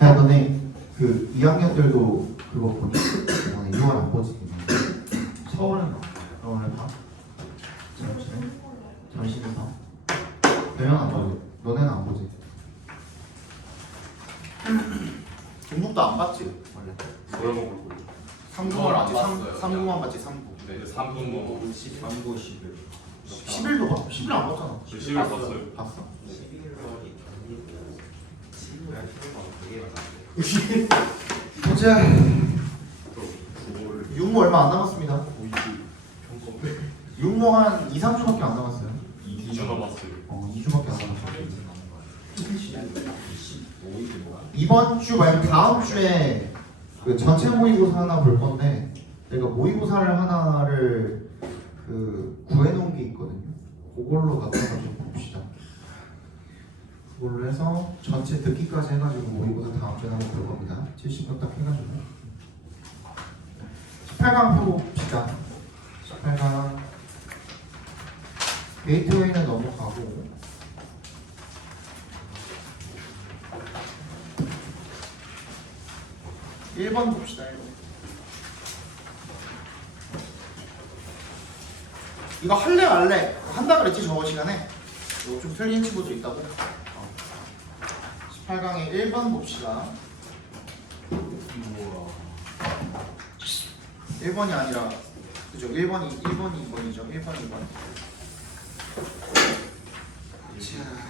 야 너네 그 2학년들도 그거 보니? 이번에 6월 안 보지? 서울은 오늘 봐? 잠시만 봐. 너는 안 보지? 너네는 안 보지? 중국도 안 봤지? 원래 뭘 먹을 거예요? 3부만 봤지? 봤어요. 3부만 봤지? 3부 네, 3분 뭐 3부 10일 11도 봐? 11 안 봤잖아 10일 봤어요. 봤어? 11월이 친구랑 친구가 되게 많았는데 보자 그거를 육모 얼마 안 남았습니다 평소인데 육모 한 2, 3주밖에 안 남았어요 2주 남았어요. 2주밖에 안 남았어요 25일 뭐야? 이번 주 말고 다음 주에 그 전체 모의고사 하나 볼 건데 내가 모의고사를 하나를 그 구해놓은 게 있거든요. 그걸로 갖다가 좀 봅시다. 그걸로 해서 전체 듣기까지 해가지고 모의고사 다음 주에 한번 볼 겁니다. 70분 딱 해가지고 18강 펴봅시다. 18강 게이트웨이는 넘어가고 1번 봅시다. 1번. 이거 할래 말래 한다 그랬지 저번 시간에. 이거 좀 틀린 친구도 있다고. 18강에 1번 봅시다. 1번이 아니라 그죠? 1번이 2번이죠. 1번 2번. 자.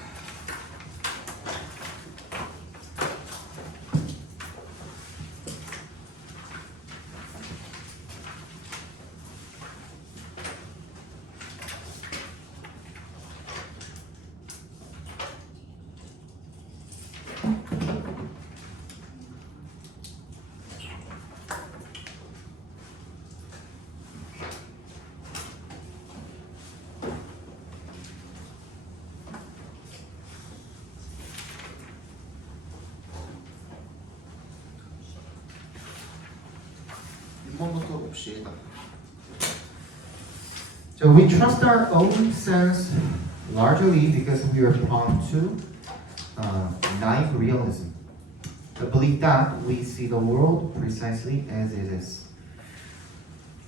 봅시다. So we trust our own sense largely because we are prone to naive realism. The belief that we see the world precisely as it is.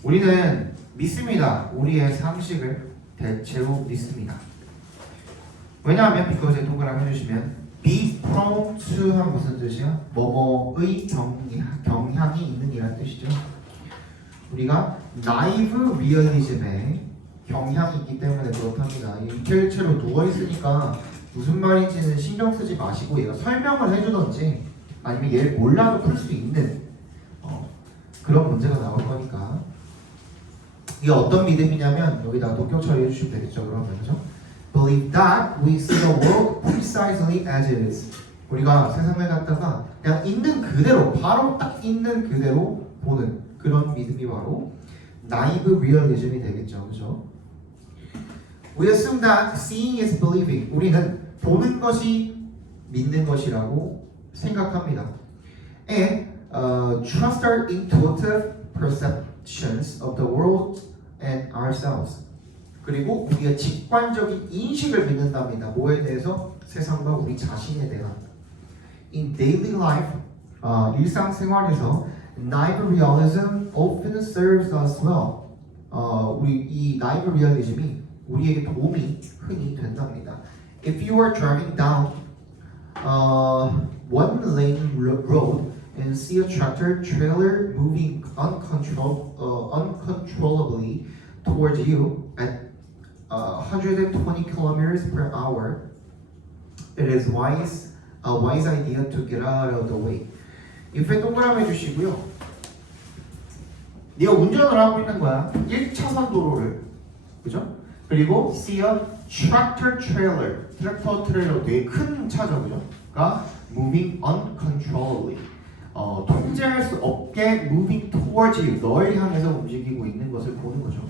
우리는 믿습니다. 우리의 상식을 대체로 믿습니다. 왜냐하면 because 동그라미 해주시면 be prone to 하면 무슨 뜻이야? 뭐뭐의 경향이 있는 이란 뜻이죠. 우리가 naive realism에 경향이 있기 때문에 그렇답니다. 이틀채로 누워있으니까 무슨 말인지는 신경 쓰지 마시고 얘가 설명을 해주던지 아니면 얘를 몰라도 풀 수 있는 그런 문제가 나올 거니까. 이게 어떤 믿음이냐면 여기다 동격 처리해 주시면 되겠죠. 그러면 그죠? Believe that we see the world precisely as it is. 우리가 세상을 갖다가 그냥 있는 그대로 바로 딱 있는 그대로 보는 그런 믿음이 바로 naive realism이 되겠죠. 그죠? We assume that seeing is believing. 우리는 보는 것이 믿는 것이라고 생각합니다. And trust our intuitive perceptions of the world and ourselves. 그리고 우리의 직관적인 인식을 믿는답니다. 뭐에 대해서? 세상과 우리 자신에 대한. In daily life, 일상생활에서 naive realism often serves us well. 우리 이 naive realism이 우리에게 도움이 흔히 된답니다. If you are driving down one lane road and see a tractor trailer moving uncontrollably towards you at 120 kilometers per hour, it is a wise idea to get out of the way. if에 동그라미 해주시고요. 네가 운전을 하고 있는 거야. 1차선 도로를. 그죠? 그리고 see a tractor trailer. 트랙터 트레일러 되게 큰 차죠. 그죠? 가 moving uncontrollably. 통제할 수 없게 moving towards you. 널 향해서 움직이고 있는 것을 보는 거죠.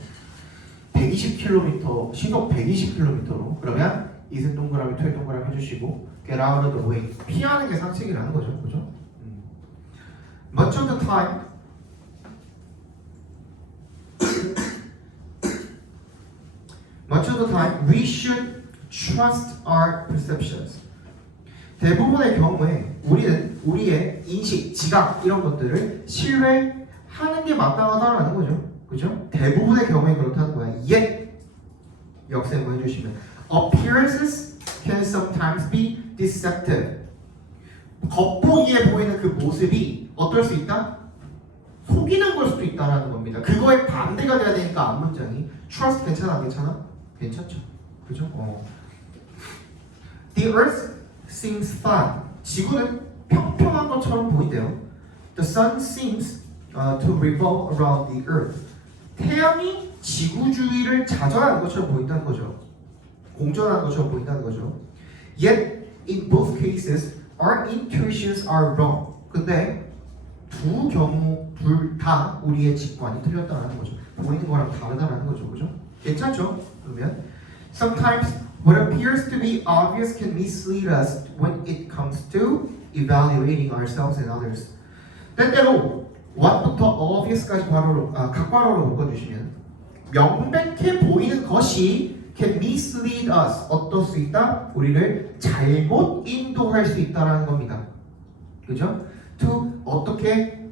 120km, 시속 120km로. 그러면 이승 동그라미, 토에 동그라미 해주시고 get out of the way. 피하는 게 상식이라는 거죠. 그죠? Much of the time, Much of the time, we should trust our perceptions. 대부분의 경우에 우리는 우리의 인식, 지각 이런 것들을 신뢰하는 게 마땅하다라는 거죠. 그죠? 대부분의 경우에 그렇다는 거야. Yet 역세모 해주시면 appearances can sometimes be deceptive. 겉보기에 보이는 그 모습이 어떨 수 있다? 속이는 걸 수도 있다라는 겁니다. 그거에 반대가 돼야 되니까 앞문장이 trust 괜찮아 안 괜찮아? 괜찮죠. 그죠? The earth seems flat. 지구는 평평한 것처럼 보인대요. The sun seems to revolve around the earth. 태양이 지구 주위를 자전하는 것처럼 보인다는 거죠. 공전하는 것처럼 보인다는 거죠. Yet in both cases, our intuitions are wrong. 근데 두 경우 둘 다 우리의 직관이 틀렸다는 거죠. 보이는 거랑 다르다는 거죠. 그죠? 괜찮죠? 그러면 sometimes what appears to be obvious can mislead us when it comes to evaluating ourselves and others. 때때로 what부터 obvious까지 각괄호로 묶어주시면 명백해 보이는 것이 can mislead us 어떨 수 있다? 우리를 잘못 인도할 수 있다라는 겁니다. 그죠? to 어떻게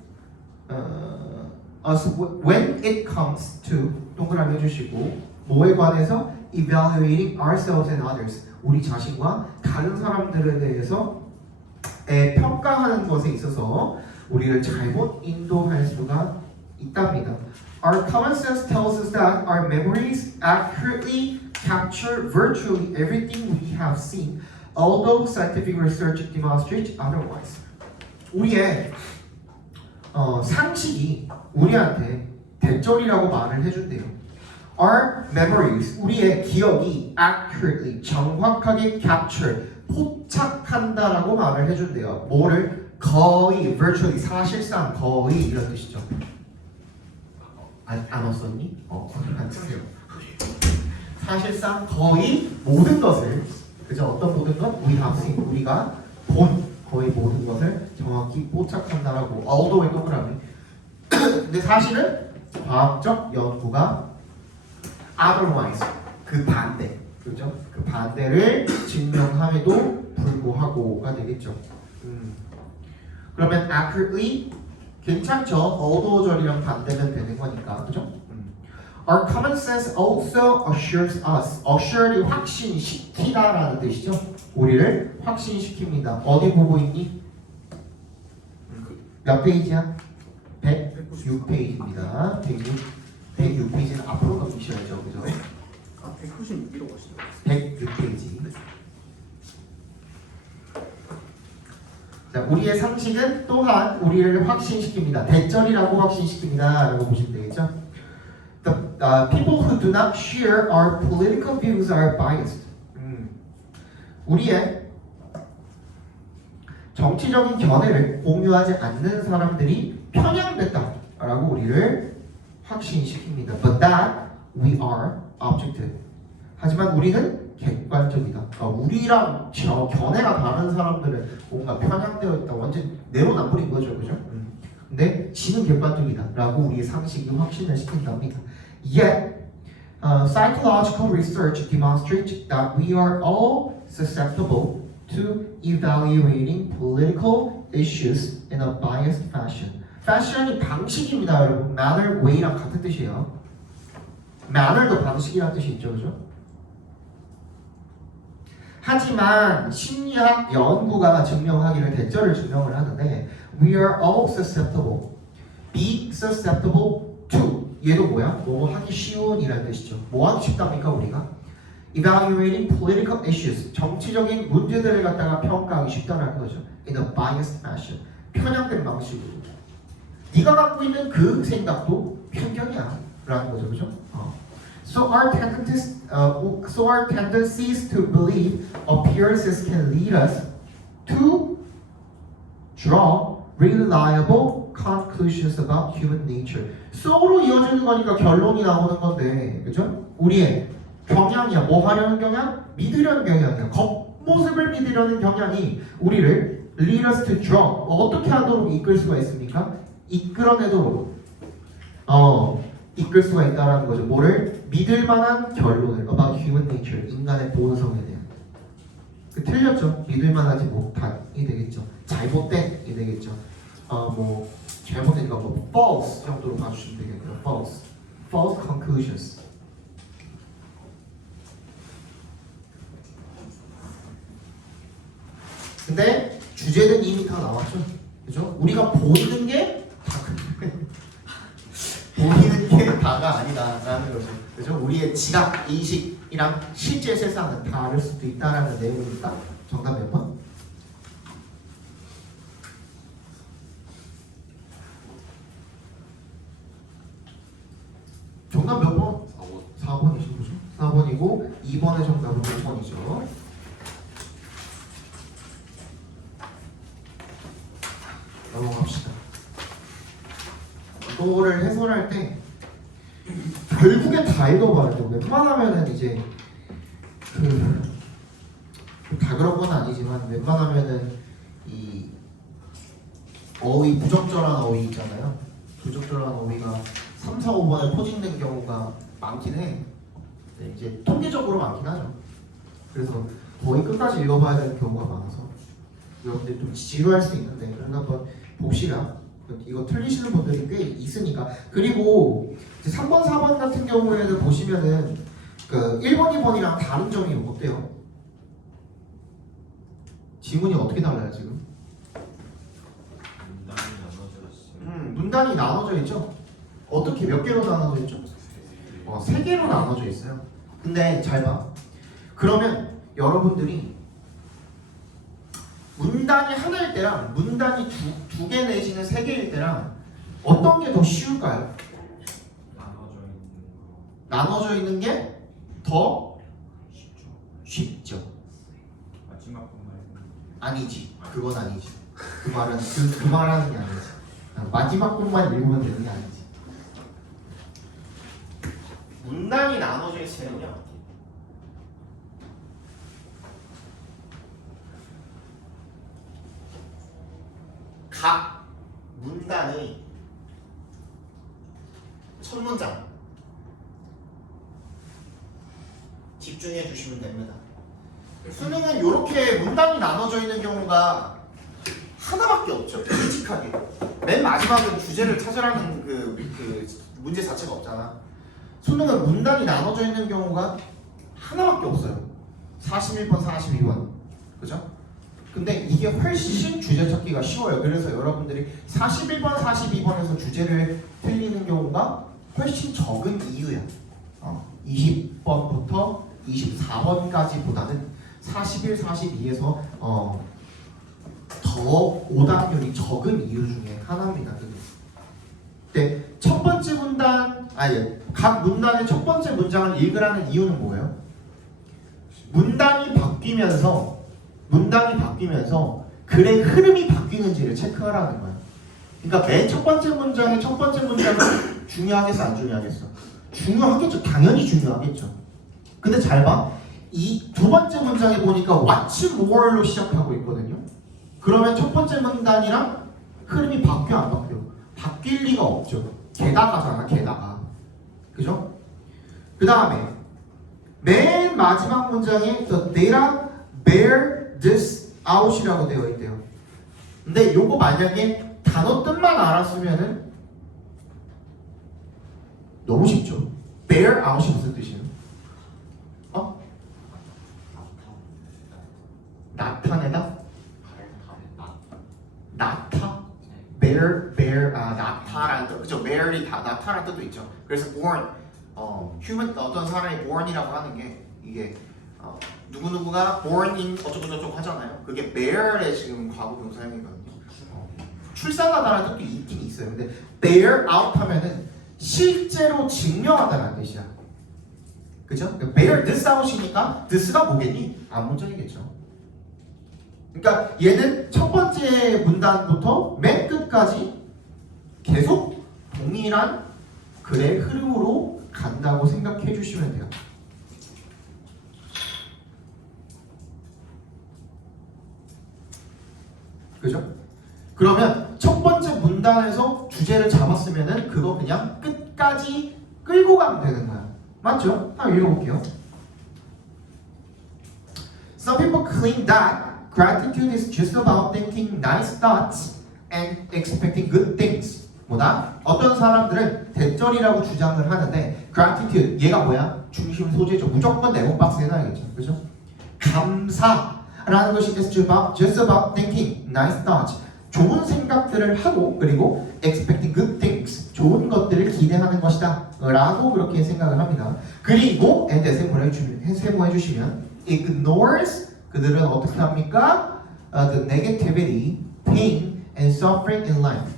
us when it comes to 동그라미 해주시고 뭐에 관해서 evaluating ourselves and others 우리 자신과 다른 사람들에 대해서 평가하는 것에 있어서 우리를 잘못 인도할 수가 있답니다. Our common sense tells us that our memories accurately capture virtually everything we have seen, although scientific research demonstrates otherwise. 우리의 상식이 우리한테 대절이라고 말을 해준대요. Our memories, 우리의 기억이 accurately, 정확하게 capture, 포착한다라고 말을 해준대요. 뭐를? 거의, virtually, 사실상 거의 이런 뜻이죠. 안 왔었니? 안 쓰세요. 사실상 거의 모든 것을, 그죠? 어떤 모든 것? We have seen, 우리가 본 거의 모든 것을 정확히 포착한다라고. although 동그라미. 근데 사실은 과학적 연구가 otherwise, 그 반대, 그죠? 그 반대를 증명함에도 불구하고가 되겠죠. 그러면 accurately 괜찮죠? 어도절이랑 반대면 되는 거니까, 그죠? Our common sense also assures us. assure이 확신시키다라는 뜻이죠. 우리를 확신시킵니다. 어디 보고 있니? 몇 페이지야? 106페이지입니다. 106페이지는 앞으로 넘기셔야죠, 그죠? 196이라고 하시죠. 106페이지. 자, 우리의 상식은 또한 우리를 확신시킵니다. 대절이라고 확신시킵니다. 라고 보시면 되겠죠? The people who do not share our political views are biased. 우리의 정치적인 견해를 공유하지 않는 사람들이 편향됐다라고 우리를 확신시킵니다. But that we are objective. 하지만 우리는 객관적이다. 우리랑 견해가 다른 사람들은 뭔가 편향되어 있다. 완전 내로남불인 거죠, 그죠? 근데 지는 객관적이다라고 우리의 상식이 확신을 시킨답니다. Yet, psychological research demonstrates that we are all susceptible to evaluating political issues in a biased fashion. fashion이 방식입니다, 여러분. manner, way랑 같은 뜻이에요. manner도 방식이라는 뜻이 있죠, 그죠? 하지만 심리학 연구가 증명하기를 대절을 증명을 하는데 we are all susceptible. be susceptible to 얘도 뭐야? 뭐 하기 쉬운이라는 뜻이죠. 뭐 하기 쉽답니까 우리가? evaluating political issues 정치적인 문제들을 갖다가 평가하기 쉽다는 거죠. in a biased fashion 편향된 방식으로. 네가 갖고 있는 그 생각도 편견이야 라는 거죠, 그죠? So our tendencies to believe appearances can lead us to draw reliable conclusions about human nature. so로 이어지는 거니까 결론이 나오는 건데, 그죠? 우리의 경향이야. 뭐 하려는 경향? 믿으려는 경향이야. 겉모습을 믿으려는 경향이 우리를 lead us to draw. 어떻게 하도록 이끌 수가 있습니까? 이끌어내도록 이끌 수가 있다는 거죠. 뭐를? 믿을 만한 결론을 about human nature, 인간의 본성에 대한. 그 틀렸죠? 믿을 만하지 못한이 되겠죠. 잘못된이 되겠죠. 뭐 잘못된 거 뭐 false 정도로 봐주시면 되겠고요. false conclusions. 근데 주제는 이미 다 나왔죠. 그죠? 우리가 보이는 게 다 보이는 게 다가 아니다라는 거죠. 그죠? 우리의 지각 인식이랑 실제 세상은 다를 수도 있다라는 내용이니까 정답 몇 번? 정답 몇 번? 4번이죠, 그죠? 4번이고 2번의 정답은 5번이죠. 넘어갑시다. 이거를 해설할 때 결국엔 다 읽어봐야 돼요. 웬만하면은 이제 다 그런 건 아니지만 웬만하면은 이 어휘 부적절한 어휘 있잖아요. 부적절한 어휘가 3, 4, 5번에 포진된 경우가 많긴 해. 네, 이제 통계적으로 많긴 하죠. 그래서 거의 끝까지 읽어봐야 되는 경우가 많아서 여러분들 좀 지루할 수 있는데 그런가 한번 봅시다. 이거 틀리시는 분들이 꽤 있으니까. 그리고 이제 3번, 4번 같은 경우에는 보시면은 그 1번, 2번이랑 다른 점이 어때요? 지문이 어떻게 달라요 지금? 문단이 나눠져 있어요. 문단이 나눠져 있죠? 어떻게 몇 개로 나눠져 있죠? 3개로 나눠져 있어요. 근데 잘 봐. 그러면 여러분들이 문단이 하나일 때랑 문단이 두 개 내지는 3개일 때랑 어떤 게 더 쉬울까요? 나눠져 있는 거 나눠져 있는 게 더 쉽죠. 쉽죠. 마지막 것만 아니지. 그건 아니지. 그 말은 그 말하는 게 아니지. 마지막 것만 읽으면 되는 게 아니지. 문단이 나눠져 있으면요. 각 문단의 첫 문장 집중해 주시면 됩니다. 수능은 이렇게 문단이 나눠져 있는 경우가 하나밖에 없죠. 솔직하게. 맨 마지막은 주제를 찾으라는 그 문제 자체가 없잖아. 수능은 문단이 나눠져 있는 경우가 하나밖에 없어요. 41번, 42번. 그죠? 근데 이게 훨씬 주제 찾기가 쉬워요. 그래서 여러분들이 41번, 42번에서 주제를 틀리는 경우가 훨씬 적은 이유야. 20번부터 24번까지보다는 41, 42에서 더 오답률이 적은 이유 중에 하나입니다. 네, 첫 번째 문단, 각 문단의 첫 번째 문장을 읽으라는 이유는 뭐예요? 문단이 바뀌면서 글의 흐름이 바뀌는지를 체크하라는 거야. 그러니까 맨 첫 번째 문장의 첫 번째 문장은 중요하겠어, 안 중요하겠어? 중요하겠죠. 당연히 중요하겠죠. 근데 잘 봐. 이 두 번째 문장에 보니까 what's more로 시작하고 있거든요. 그러면 첫 번째 문단이랑 흐름이 바뀌어 안 바뀌어? 바뀔 리가 없죠. 게다가잖아, 게다가. 그죠? 그 다음에 맨 마지막 문장에 the data bear this out이라고 되어 있대요. 근데 요거 만약에 단어 뜻만 알았으면은 너무 쉽죠. bear out이 무슨 뜻이에요? 나타내다? 나타? bear 나타라는 뜻. 그죠? bear이 다 나타라는 뜻도 있죠. 그래서 born human 어떤 사람이 born이라고 하는 게 이게 누구누구가 born in 어쩌고저쩌고 하잖아요. 그게 bear의 지금 과거분사형이거든요. 출산하다라는 뜻도 있긴 있어요. 근데 bear out 하면은 실제로 증명하다라는 뜻이야. 그죠? bear this out이니까 this가 뭐겠니? 암문적이겠죠. 그러니까 얘는 첫 번째 문단부터 맨 끝까지 계속 동일한 글의 흐름으로 간다고 생각해 주시면 돼요. 그죠? 그러면 첫 번째 문단에서 주제를 잡았으면은 그거 그냥 끝까지 끌고 가면 되는 거야. 맞죠? 한번 읽어볼게요. Some people claim that gratitude is just about thinking nice thoughts and expecting good things. 뭐다? 어떤 사람들은 대절이라고 주장을 하는데 gratitude 얘가 뭐야? 중심 소재죠. 무조건 네모 박스에 놔야겠죠. 그죠? 감사라는 것이 just about thinking nice thoughts. 좋은 생각들을 하고 그리고 expecting good things. 좋은 것들을 기대하는 것이다. 라고 그렇게 생각을 합니다. 그리고 and 세모해 주시면 ignores 그들은 어떻게 합니까? The negativity, pain, and suffering in life.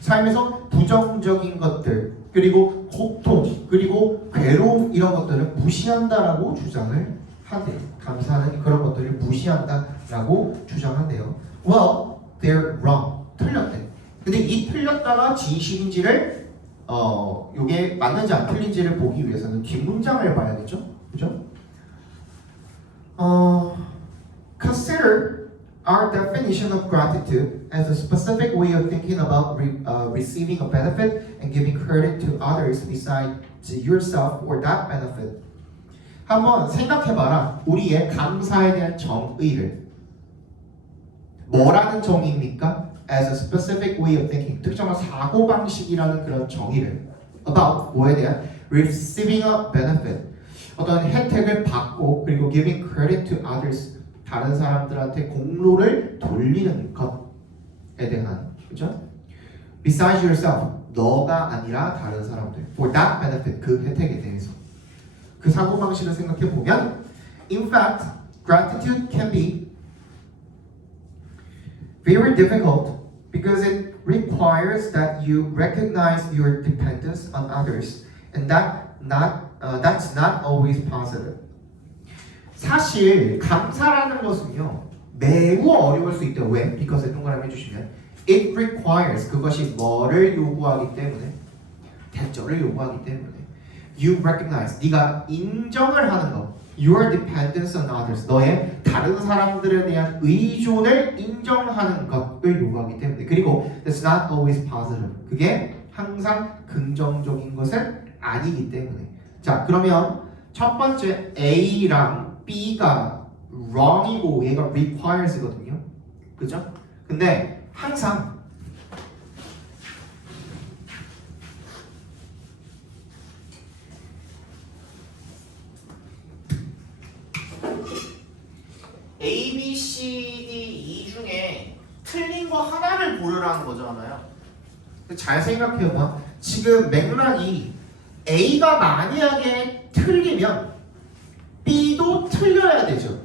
삶에서 부정적인 것들 그리고 고통 그리고 괴로움 이런 것들을 무시한다라고 주장을 한대요. 감사는 그런 것들을 무시한다라고 주장한대요. Well, they're wrong. 틀렸대. 근데 이 틀렸다가 진실인지를 요게 맞는지 안 틀린지를 보기 위해서는 뒷문장을 봐야겠죠? 그죠? Consider our definition of gratitude as a specific way of thinking about receiving a benefit and giving credit to others besides yourself for that benefit. 한번 생각해봐라. 우리의 감사에 대한 정의를 뭐라는 정의입니까? As a specific way of thinking. 특정한 사고방식이라는 그런 정의를 about 뭐에 대한 receiving a benefit. 어떤 혜택을 받고 그리고 giving credit to others. 다른 사람들한테 공로를 돌리는 것에 대한 그죠? Besides yourself. 너가 아니라 다른 사람들. For that benefit. 그 혜택에 대해서. 그 사고방식을 생각해보면 In fact, gratitude can be very difficult because it requires that you recognize your dependence on others and that's not always positive. 사실 감사라는 것은요 매우 어려울 수 있대요. 왜? Because에 동그라미 해주시면 It requires 그것이 뭐를 요구하기 때문에 대절을 요구하기 때문에 You recognize 네가 인정을 하는 것 Your dependence on others 너의 다른 사람들에 대한 의존을 인정하는 것을 요구하기 때문에 그리고 It's not always positive 그게 항상 긍정적인 것은 아니기 때문에 자 그러면 첫 번째 A랑 B가 wrong이고 얘가 requires거든요 그죠? 근데 항상 A, B, C, D 이 중에 틀린 거 하나를 고르라는 거잖아요. 잘 생각해봐. 지금 맥락이 A가 만약에 틀리면 B도 틀려야 되죠.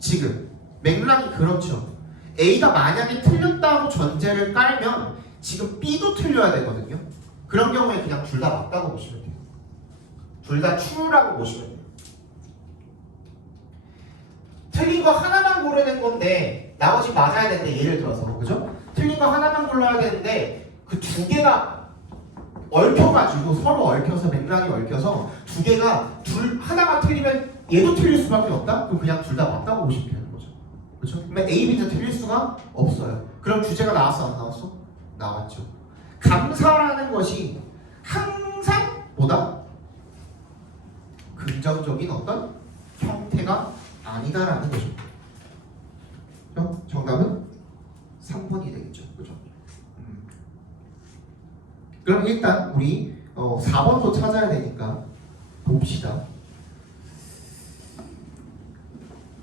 지금 맥락이 그렇죠. A가 만약에 틀렸다고 전제를 깔면 지금 B도 틀려야 되거든요. 그런 경우에 그냥 둘 다 맞다고 보시면 돼요. 둘 다 true라고 보시면 돼요. 틀린 거 하나만 고르는 건데 나머지 맞아야 되는데 예를 들어서 그죠? 틀린 거 하나만 골라야 되는데 그 두 개가 얽혀가지고 서로 얽혀서 맥락이 얽혀서 두 개가 하나가 틀리면 얘도 틀릴 수밖에 없다? 그럼 그냥 둘 다 맞다고 보시면 되는 거죠. 그렇죠? 그러면 A, B는 틀릴 수가 없어요. 그럼 주제가 나왔어 안 나왔어? 나왔죠. 감사라는 것이 항상 뭐다? 긍정적인 어떤 형태가 아니다라는 거죠. 정답은 3번이 되겠죠. 그죠? 그럼 일단 우리 4번도 찾아야 되니까 봅시다.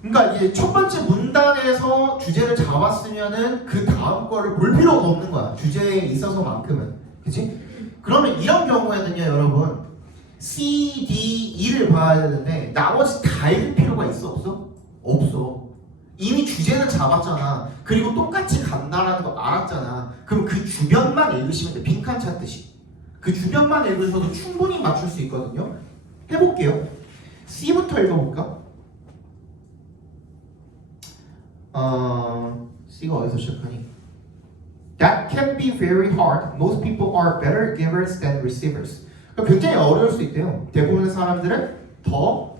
그러니까 이제 첫 번째 문단에서 주제를 잡았으면은 그 다음 거를 볼 필요가 없는 거야. 주제에 있어서만큼은. 그치? 그러면 이런 경우에는요, 여러분. C, D, E를 봐야 되는데 나머지 다 읽을 필요가 있어 없어? 없어. 이미 주제는 잡았잖아. 그리고 똑같이 간다라는 거 알았잖아. 그럼 그 주변만 읽으시면 돼. 빈칸 찾듯이. 그 주변만 읽으셔도 충분히 맞출 수 있거든요. 해볼게요. C부터 읽어볼까? C가 어디서 시작하니? That can be very hard. Most people are better givers than receivers. 굉장히 어려울 수 있대요. 대부분의 사람들은 더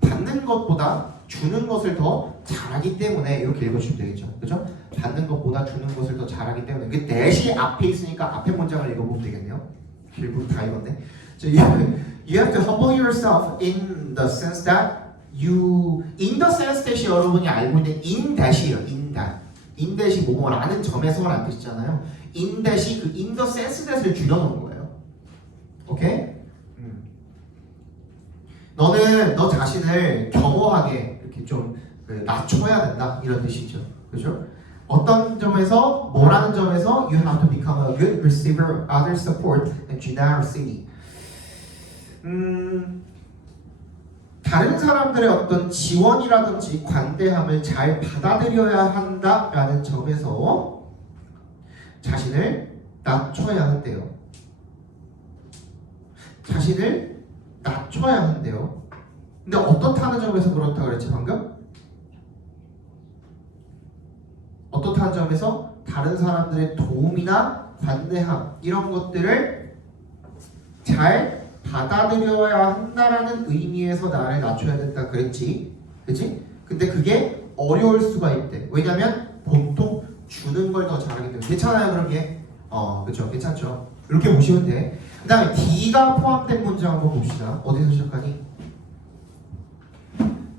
받는 것보다 주는 것을 더 잘하기 때문에 이렇게 읽으시면 되겠죠. 그죠? 받는 것보다 주는 것을 더 잘하기 때문에 그 대시 앞에 있으니까 앞에 문장을 읽어보면 되겠네요. 길고 다 읽었네. You have to humble yourself in the sense that in the sense that이 여러분이 알고 있는 in that이에요. in that. in that이 뭐뭐라는 점에서라는 뜻이잖아요. in that이 그 in the sense that을 줄여놓은 거예요. 오케이? 너는 너 자신을 겸허하게 이렇게 좀 낮춰야 된다 이런 뜻이죠. 그죠? 어떤 점에서 뭐라는 점에서 you have to become a good receiver of other support and generosity. 다른 사람들의 어떤 지원이라든지 관대함을 잘 받아들여야 한다라는 점에서 자신을 낮춰야 한대요. 자신을 낮춰야 한대요. 근데 어떻다는 점에서 그렇다고 그랬지 방금? 어떻다는 점에서 다른 사람들의 도움이나 관대함 이런 것들을 잘 받아들여야 한다라는 의미에서 나를 낮춰야 된다 그랬지, 그치? 근데 그게 어려울 수가 있대. 왜냐면 보통 주는 걸 더 잘하기 때문에. 괜찮아요 그런 게? 그쵸, 괜찮죠. 이렇게 보시면 돼. 그 다음에 D가 포함된 문장 한번 봅시다. 어디서 시작하니?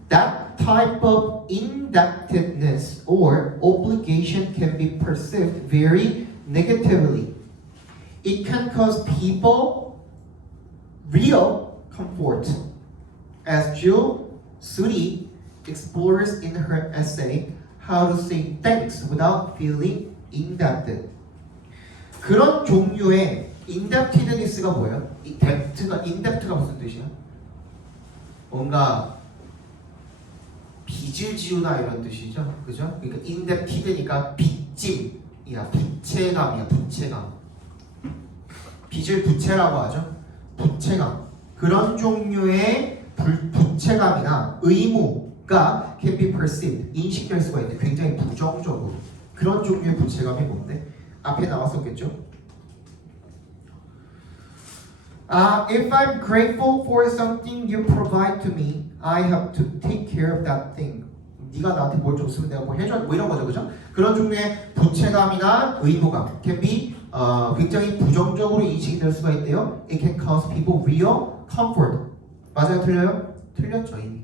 That type of indebtedness or obligation can be perceived very negatively. It can cause people real comfort, as Jill Sudi explores in her essay How to Say Thanks Without Feeling Indebted. 그런 종류의 indebtedness가 뭐예요? indebt가 무슨 뜻이야? 뭔가 빚을 지우다 이런 뜻이죠, 그죠? 그러니까 indebted니까 빚짐이야, 부채감이야, 부채감. 빚을 부채라고 하죠. 부채감. 그런 종류의 부채감이나 의무가 can be perceived, 인식될 수가 있는데 굉장히 부정적으로. 그런 종류의 부채감이 뭔데? 앞에 나왔었겠죠? If I'm grateful for something you provide to me, I have to take care of that thing. 네가 나한테 뭘 줬으면 내가 뭘 해줘, 뭐 이런 거죠, 그죠? 그런 종류의 부채감이나 의무감 can be 굉장히 부정적으로 인식이 될 수가 있대요. It can cause people real comfort. 맞아요, 틀려요? 틀렸죠 이미.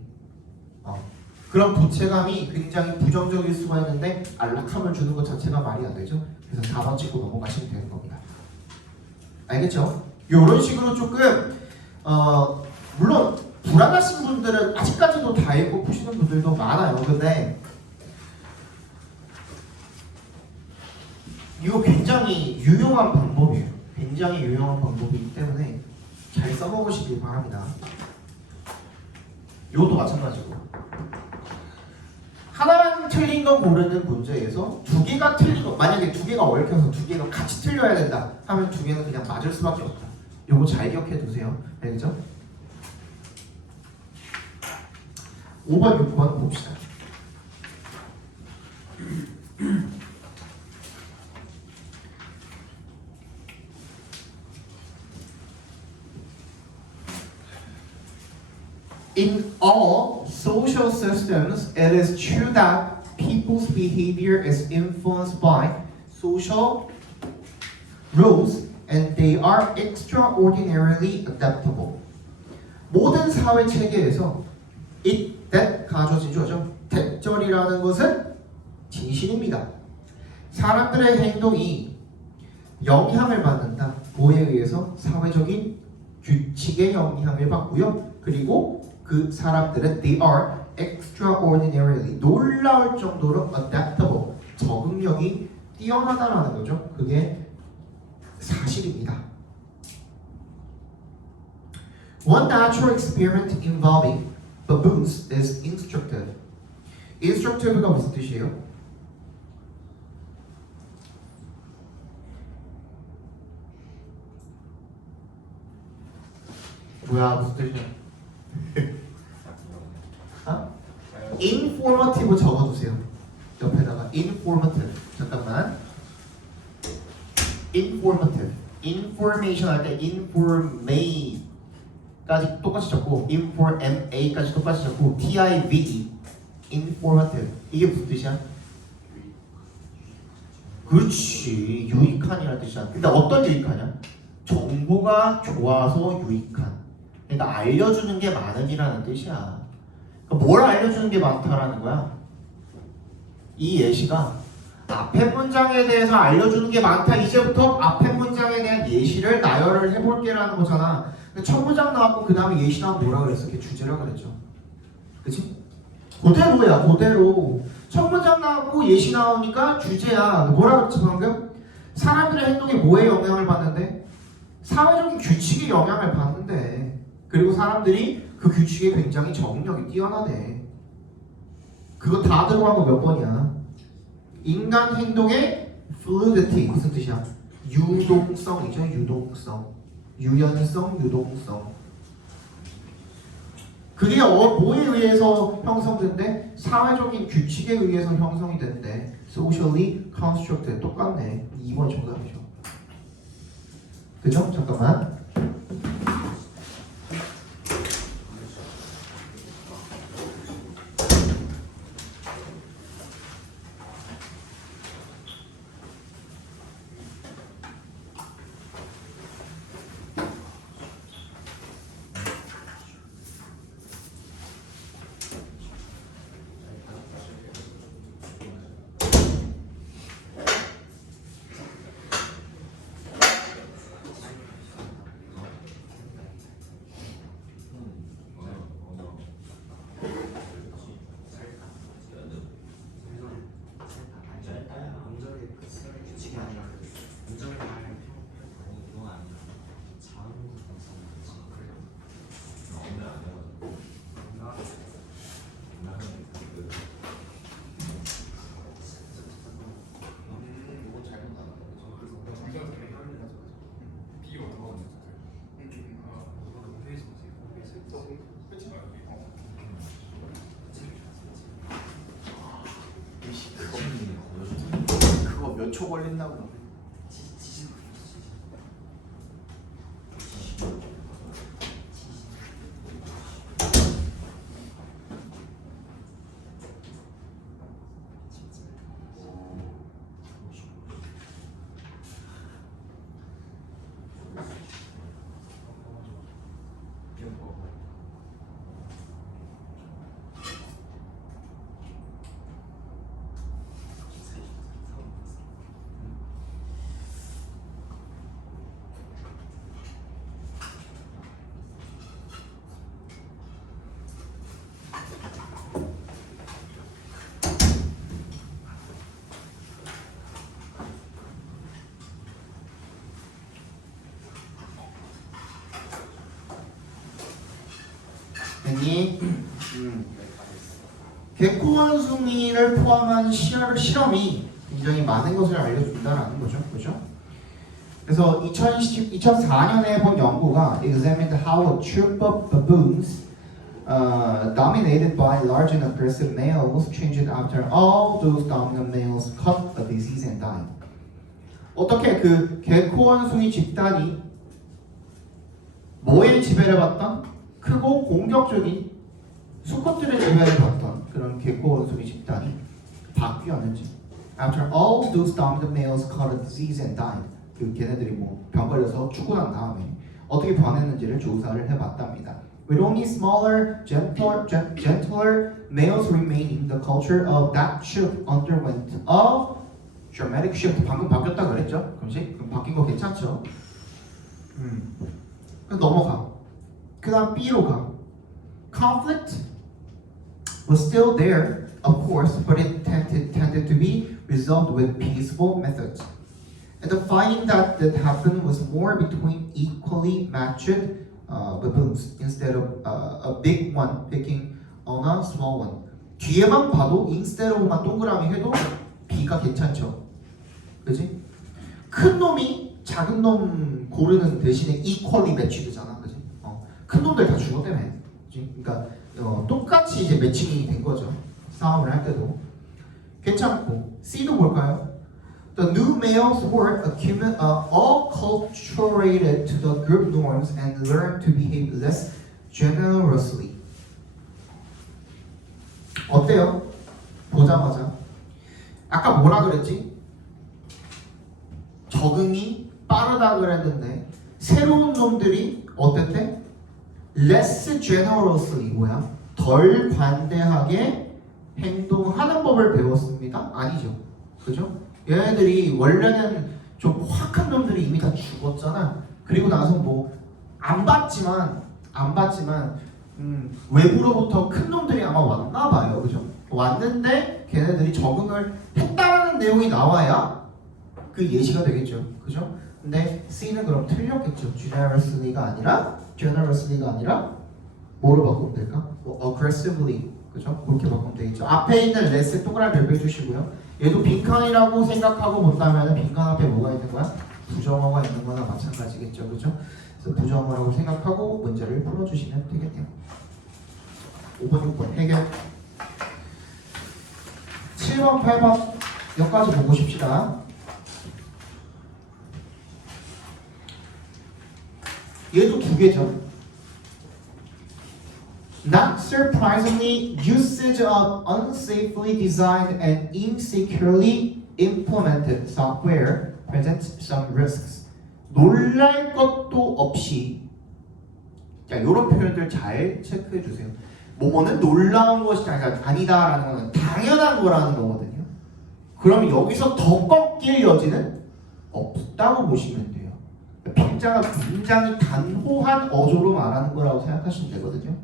그런 부채감이 굉장히 부정적일 수가 있는데 안락함을 주는 것 자체가 말이 안 되죠. 그래서 4번 찍고 넘어가시면 되는 겁니다. 알겠죠? 이런 식으로 조금 물론 불안하신 분들은 아직까지도 다 읽고 푸시는 분들도 많아요. 근데 이거 굉장히 유용한 방법이에요. 굉장히 유용한 방법이기 때문에 잘 써먹으시길 바랍니다. 이것도 마찬가지고 하나만 틀린 거 고르는 문제에서 두 개가 틀린 거, 만약에 두 개가 얽혀서 두 개가 같이 틀려야 된다 하면 두 개는 그냥 맞을 수밖에 없다. 요거 잘 기억해 두세요. 알겠죠? 5번, 6번 봅시다. In all social systems, it is true that people's behavior is influenced by social rules and they are extraordinarily adaptable. 모든 사회 체계에서 it, that 가져진 조죠. 대절이라는 것은 진실입니다. 사람들의 행동이 영향을 받는다. 뭐에 의해서? 사회적인 규칙의 영향을 받고요. 그리고 그 사람들은 they are extraordinarily 놀라울 정도로 adaptable 적응력이 뛰어나다라는 거죠. 그게 사실입니다. One natural experiment involving baboons is instructive. instructive가 무슨 뜻이에요? 뭐야 무슨 뜻이야? informative 적어두세요. 옆에다가 informative. 잠깐만. informative. information 할 때 informate까지 똑같이 적고 informa까지 똑같이 적고 tive. informative. 이게 무슨 뜻이야? 그렇지. 유익한이라는 뜻이야. 근데 어떤 유익하냐? 정보가 좋아서 유익한. 그러니까 알려주는 게 많음이라는 뜻이야. 그러니까 뭘 알려주는 게 많다라는 거야? 이 예시가 앞에 문장에 대해서 알려주는 게 많다. 이제부터 앞에 문장에 대한 예시를 나열을 해볼게라는 거잖아. 첫 문장 나왔고 그 다음에 예시 나오면 뭐라 그랬어? 그게 주제라 그랬죠. 그치? 그대로야, 그대로. 첫 문장 나왔고 예시 나오니까 주제야. 뭐라 그랬지 방금? 사람들의 행동에 뭐에 영향을 받는데? 사회적인 규칙에 영향을 받는데. 그리고 사람들이 그 규칙에 굉장히 적응력이 뛰어나대. 그거 다 들어간 거 몇 번이야? 인간 행동의 fluidity 무슨 뜻이야? 유동성이죠. 유동성, 유연성, 유동성. 그게 뭐에 의해서 형성된대? 사회적인 규칙에 의해서 형성이 된대. Socially constructed. 똑같네. 2번 정답이죠. 그죠? 잠깐만. 그거 몇 초 걸린다고. 됐니? 개코 원숭이를 포함한 실험이 굉장히 많은 것을 알려준다라는 거죠. 그죠? 그래서 2004년에 본 연구가 examined how a troop of baboons dominated by large and aggressive males changed after all those dominant males caught a disease and died. 어떻게 그 개코 원숭이 집단이 뭐에 지배를 받던? 크고 공격적인 수컷들의 지배를 받던 그런 개코 원숭이 집단이 바뀌었는지. After all those dominant males caught a disease and died. 그 걔네들이 뭐 병 걸려서 죽고 난 다음에 어떻게 변했는지를 조사를 해봤답니다. With only smaller, gentler males remaining, the culture of that troop underwent a dramatic shift. 방금 바뀌었다 그랬죠? 그럼 바뀐 거 괜찮죠? 그럼 넘어가. 그 다음 B로 가. Conflict was still there, of course, but it tended to be resolved with peaceful methods. And the fighting that happened was more between equally matched baboons instead of a big one picking on a small one. 뒤에만 봐도 instead of만 동그라미 해도 B가 괜찮죠. 그지? 큰 놈이 작은 놈 고르는 대신에 equally matched잖아. 그지? 큰 놈들 다 죽었다며. 그지? 그러니까 똑같이 이제 매칭이 된 거죠. 싸움을 할 때도. 괜찮고. C도 볼까요? The new males were acculturated to the group norms and learned to behave less generously. 어때요? 보자마자. 아까 뭐라 그랬지? 적응이 빠르다 그랬는데 새로운 놈들이 어땠대? less generously 뭐야? 덜 관대하게 행동하는 법을 배웠습니다. 아니죠. 그죠? 얘네들이 원래는 좀 확한 놈들이 이미 다 죽었잖아. 그리고 나서 뭐 안 봤지만 외부로부터 큰 놈들이 아마 왔나 봐요. 그죠? 왔는데 걔네들이 적응을 했다는 내용이 나와야 그 예시가 되겠죠. 그죠? 근데 C는 그럼 틀렸겠죠. generously가 아니라 뭐로 바꾸면 될까? 뭐 aggressively. 그죠? 그렇게 바꾸면 되겠죠. 앞에 있는 less 동그라미 별표 주시고요. 얘도 빈칸이라고 생각하고 본다면 빈칸 앞에 뭐가 있는 거야? 부정어가 있는 거나 마찬가지겠죠. 그죠? 그래서 부정어라고 생각하고 문제를 풀어주시면 되겠네요. 5번, 6번 해결. 7번, 8번 여기까지 보고 싶시다. 얘도 두 개죠. Not surprisingly, usage of unsafely designed and insecurely implemented software presents some risks. 놀랄 것도 없이, 자, 이런 표현들 잘 체크해 주세요. 뭐뭐는 놀라운 것이 아니다라는 거는 당연한 거라는 거거든요. 그럼 여기서 더 꺾일 여지는 없다고 보시면 돼요. 빈자가 굉장히 단호한 어조로 말하는 거라고 생각하시면 되거든요.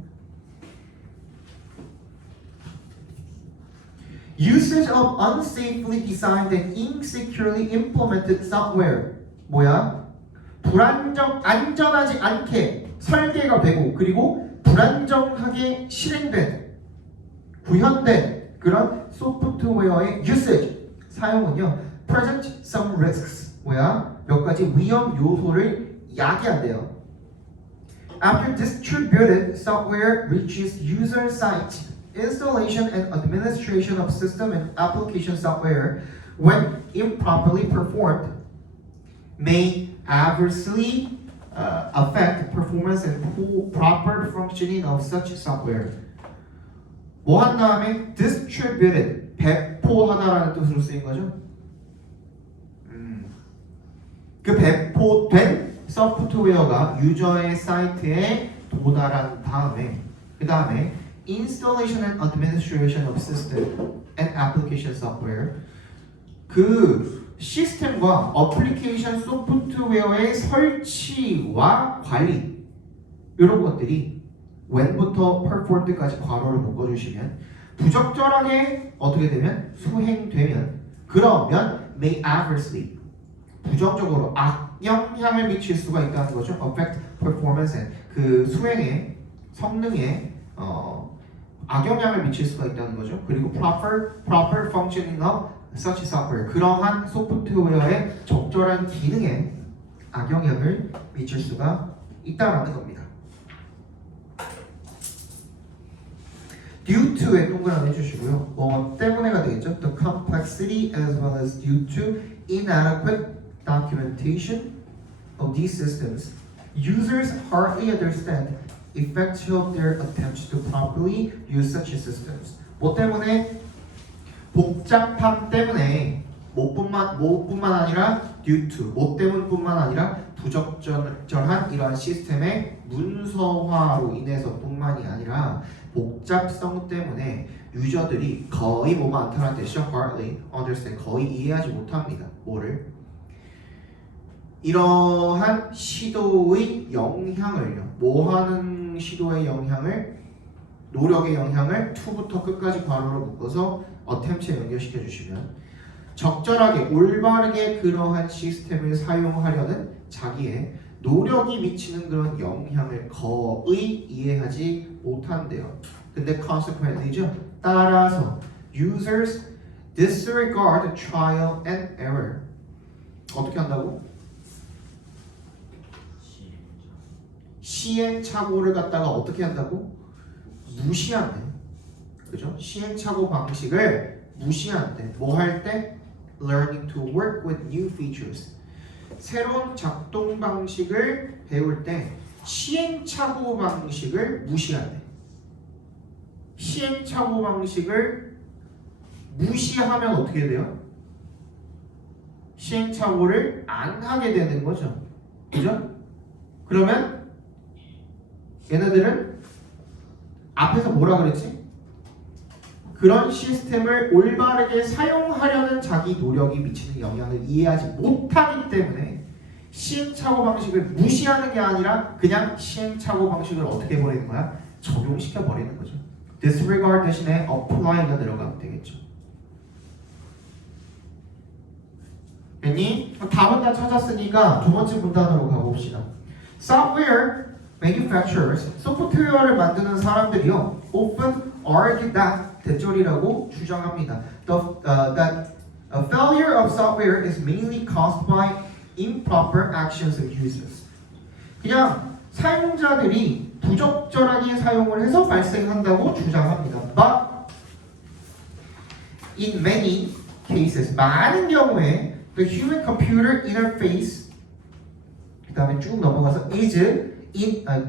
Usage of unsafely designed and insecurely implemented software. 뭐야? 안전하지 않게 설계가 되고 그리고 불안정하게 실행된 구현된 그런 소프트웨어의 usage 사용은요 present some risks 뭐야? 몇 가지 위험 요소를 야기한대요. After distributed software reaches user site, installation and administration of system and application software, when improperly performed, may adversely affect performance and proper functioning of such software. 뭐 한 다음에 distributed, 배포하다라는 뜻으로 쓰인 거죠. 그 배포된 소프트웨어가 유저의 사이트에 도달한 다음에 그 다음에 installation and administration of system and application software 그 시스템과 어플리케이션 소프트웨어의 설치와 관리 이런 것들이 when부터 performed까지 괄호를 묶어주시면 부적절하게 어떻게 되면 수행되면 그러면 may adversely 부정적으로 악영향을 미칠 수가 있다는 거죠. affect performance 그 수행의 성능에 악영향을 미칠 수가 있다는 거죠. 그리고 proper functioning of such software 그러한 소프트웨어의 적절한 기능에 악영향을 미칠 수가 있다라는 겁니다. due to에 동그라미 해주시고요. 뭐 때문에가 되겠죠. The complexity as well as due to inadequate documentation of these systems, users hardly understand effects of their attempts to properly use such systems. 뭐 때문에? 복잡함 때문에 뭐뿐만 아니라 due to 뭐 때문뿐만 아니라 부적절한 이러한 시스템의 문서화로 인해서뿐만이 아니라 복잡성 때문에 유저들이 거의 뭐 많다는 뜻이죠. hardly understand 거의 이해하지 못합니다. 뭐를? 이러한 시도의 영향을요. 뭐 하는 시도의 영향을 노력의 영향을 to부터 끝까지 괄호로 묶어서 attempt에 연결시켜 주시면 적절하게 올바르게 그러한 시스템을 사용하려는 자기의 노력이 미치는 그런 영향을 거의 이해하지 못한대요. 근데 consequently죠. 따라서 users disregard trial and error. 어떻게 한다고? 시행착오를 갖다가 어떻게 한다고? 무시한대. 그죠? 시행착오 방식을 무시한대. 뭐 할 때? Learning to work with new features. 새로운 작동 방식을 배울 때 시행착오 방식을 무시한대. 시행착오 방식을 무시하면 어떻게 돼요? 시행착오를 안 하게 되는 거죠. 그죠? 그러면 얘네들은 앞에서 뭐라 그랬지? 그런 시스템을 올바르게 사용하려는 자기 노력이 미치는 영향을 이해하지 못하기 때문에 시행착오 방식을 무시하는 게 아니라 그냥 시행착오 방식을 어떻게 버리는 거야? 적용시켜 버리는 거죠. disregard 대신에 apply가 들어가면 되겠죠. 됐니? 답은 다 찾았으니까 두 번째 문단으로 가봅시다. Software manufacturers, 소프트웨어를 만드는 사람들이요, often argue that, 대절이라고 주장합니다. That a failure of software is mainly caused by improper actions of users. 그냥 사용자들이 부적절하게 사용을 해서 발생한다고 주장합니다. But in many cases, 많은 경우에 the human computer interface, 그 다음에 쭉 넘어가서 is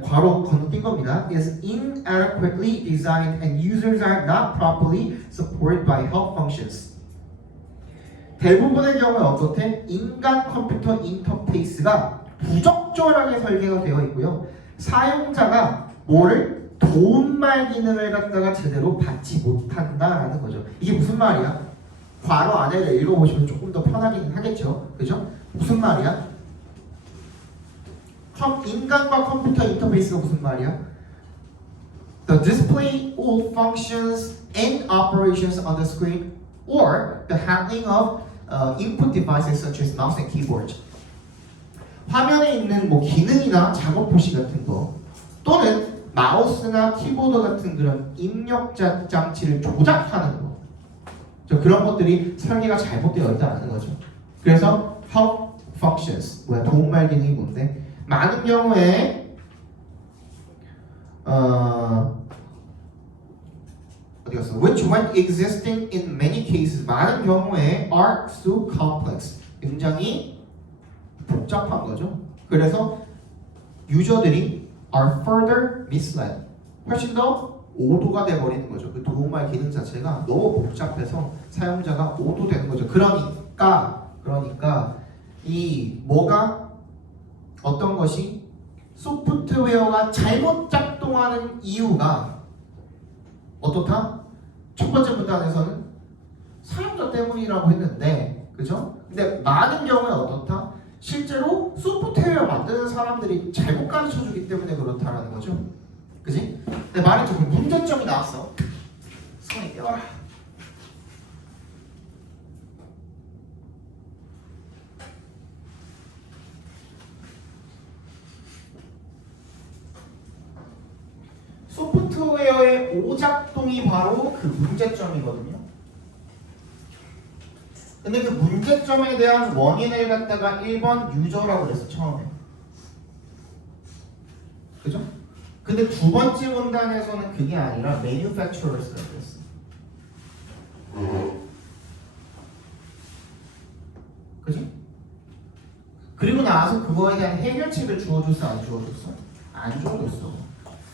괄호 건너뛴 겁니다. is inadequately designed and users are not properly supported by help functions. 대부분의 경우에 어떻게? 인간 컴퓨터 인터페이스가 부적절하게 설계가 되어 있고요. 사용자가 뭐를? 도움말 기능을 갖다가 제대로 받지 못한다라는 거죠. 이게 무슨 말이야? 괄호 안에를 읽어보시면 조금 더 편하긴 하겠죠. 그죠? 무슨 말이야? 인간과 컴퓨터 인터페이스가 무슨 말이야? The display all functions and operations on the screen or the handling of input devices such as mouse and keyboard. 화면에 있는 뭐 기능이나 작업 표시 같은 거 또는 마우스나 키보드 같은 그런 입력 장치를 조작하는 거. 그런 것들이 설계가 잘못되어 있다는 거죠. 그래서 help functions, 뭐야 도움말 기능이 뭔데? 많은 경우에 어디 갔어? Which when existing in many cases, 많은 경우에 are so complex, 굉장히 복잡한 거죠. 그래서 유저들이 are further misled, 훨씬 더 오도가 돼버리는 거죠. 그 도움말 기능 자체가 너무 복잡해서 사용자가 오도되는 거죠. 그러니까 이 뭐가 어떤 것이 소프트웨어가 잘못 작동하는 이유가 어떻다? 첫 번째 문단에서는 사용자 때문이라고 했는데, 그죠? 근데 많은 경우에 어떻다? 실제로 소프트웨어 만드는 사람들이 잘못 가르쳐주기 때문에 그렇다라는 거죠. 그지? 근데 말했죠. 문제점이 나왔어. 손이 떼어라. 소프트웨어의 오작동이 바로 그 문제점이거든요. 근데 그 문제점에 대한 원인을 갖다가 1번 유저라고 그랬어 처음에. 그죠? 근데 두 번째 문단에서는 그게 아니라 manufacturers라고 그랬어. 그지? 그리고 나서 그거에 대한 해결책을 주어줬어 안 주어줬어? 안 주어줬어.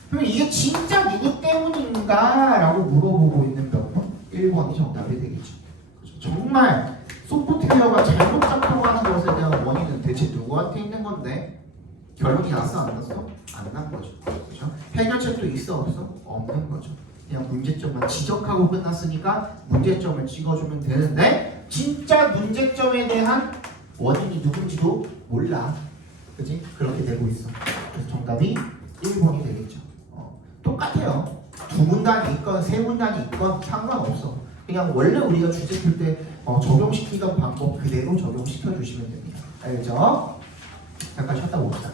그럼 이게 진짜 누구 때문인가? 라고 물어보고 있는 몇 번? 1번이 정답이 되겠죠. 그렇죠? 정말 소프트웨어가 잘못 작동하는 것에 대한 원인은 대체 누구한테 있는 건데 결론이 났어 안 났어? 안 난 거죠. 그렇죠? 해결책도 있어 없어? 없는 거죠. 그냥 문제점만 지적하고 끝났으니까 문제점을 찍어주면 되는데 진짜 문제점에 대한 원인이 누군지도 몰라. 그치? 그렇게 되고 있어. 그래서 정답이 1번이 되겠죠. 똑같아요. 두 문단이 있건 세 문단이 있건 상관없어. 그냥 원래 우리가 주제 풀 때 적용시키던 방법 그대로 적용시켜 주시면 됩니다. 알겠죠? 잠깐 쉬었다 봅시다.